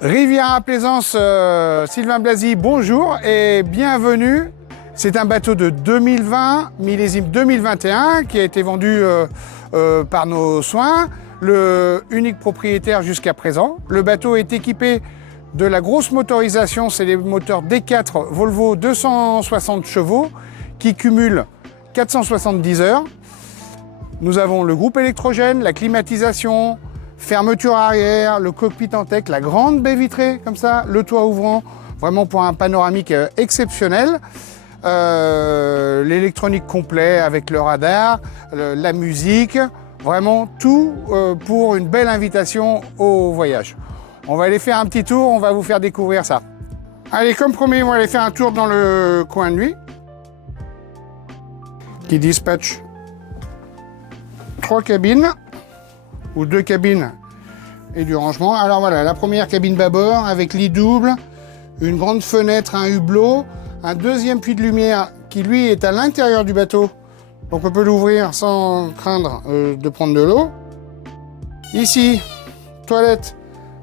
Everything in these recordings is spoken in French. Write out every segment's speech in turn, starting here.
Riviera Plaisance, Sylvain Blasi, bonjour et bienvenue. C'est un bateau de 2020, millésime 2021, qui a été vendu par nos soins, le unique propriétaire jusqu'à présent. Le bateau est équipé de la grosse motorisation, c'est les moteurs D4 Volvo 260 chevaux qui cumulent 470 heures. Nous avons le groupe électrogène, la climatisation, fermeture arrière, le cockpit en tech, la grande baie vitrée comme ça, le toit ouvrant, vraiment pour un panoramique exceptionnel. L'électronique complet avec le radar, la musique, vraiment tout pour une belle invitation au voyage. On va aller faire un petit tour, on va vous faire découvrir ça. Allez, comme promis, on va aller faire un tour dans le coin de nuit qui dispatche 3 cabines ou 2 cabines et du rangement. Alors voilà, la première cabine bâbord avec lit double, une grande fenêtre, un hublot, un deuxième puits de lumière qui lui est à l'intérieur du bateau, donc on peut l'ouvrir sans craindre de prendre de l'eau. Ici, toilette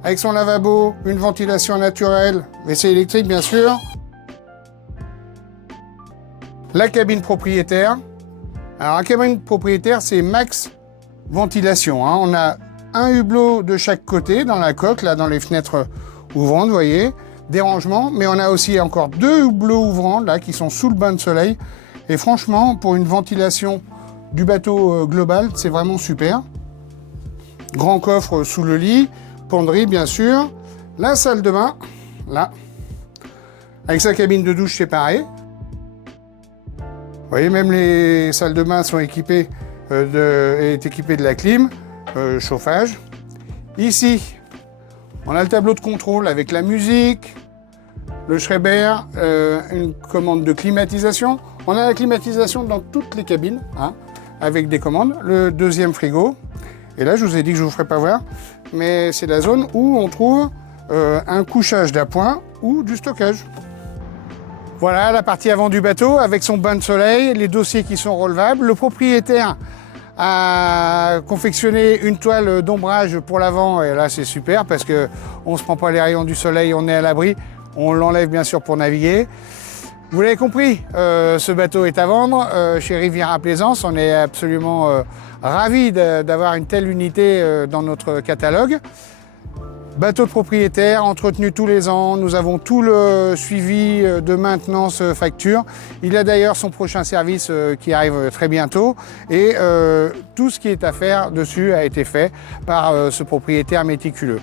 avec son lavabo, une ventilation naturelle, WC électrique bien sûr. La cabine propriétaire. Alors la cabine propriétaire, c'est max ventilation, hein. On a un hublot de chaque côté dans la coque, là dans les fenêtres ouvrantes, vous voyez, des rangements, mais on a aussi encore 2 hublots ouvrants là qui sont sous le bain de soleil. Et franchement, pour une ventilation du bateau global, c'est vraiment super. Grand coffre sous le lit, penderie bien sûr, la salle de bain, là, avec sa cabine de douche séparée. Vous voyez, même les salles de bain sont équipées de la clim, chauffage. Ici, on a le tableau de contrôle avec la musique, le Schreiber, une commande de climatisation. On a la climatisation dans toutes les cabines, hein, avec des commandes. Le deuxième frigo. Et là, je vous ai dit que je ne vous ferai pas voir, mais c'est la zone où on trouve un couchage d'appoint ou du stockage. Voilà la partie avant du bateau avec son bain de soleil, les dossiers qui sont relevables. Le propriétaire a confectionné une toile d'ombrage pour l'avant et là c'est super parce qu'on ne se prend pas les rayons du soleil, on est à l'abri. On l'enlève bien sûr pour naviguer. Vous l'avez compris, ce bateau est à vendre chez Riviera Plaisance. On est absolument ravis d'avoir une telle unité dans notre catalogue. Bateau de propriétaire, entretenu tous les ans. Nous avons tout le suivi de maintenance facture. Il a d'ailleurs son prochain service qui arrive très bientôt. Et tout ce qui est à faire dessus a été fait par ce propriétaire méticuleux.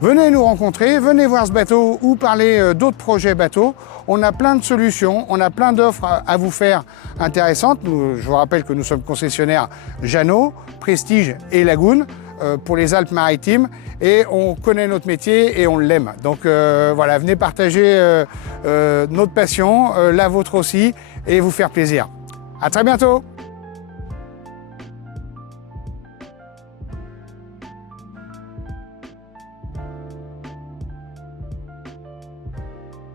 Venez nous rencontrer, venez voir ce bateau ou parler d'autres projets bateaux. On a plein de solutions, on a plein d'offres à vous faire intéressantes. Je vous rappelle que nous sommes concessionnaires Jeannot, Prestige et Lagoon pour les Alpes-Maritimes et on connaît notre métier et on l'aime. Donc voilà, venez partager notre passion, la vôtre aussi et vous faire plaisir. À très bientôt.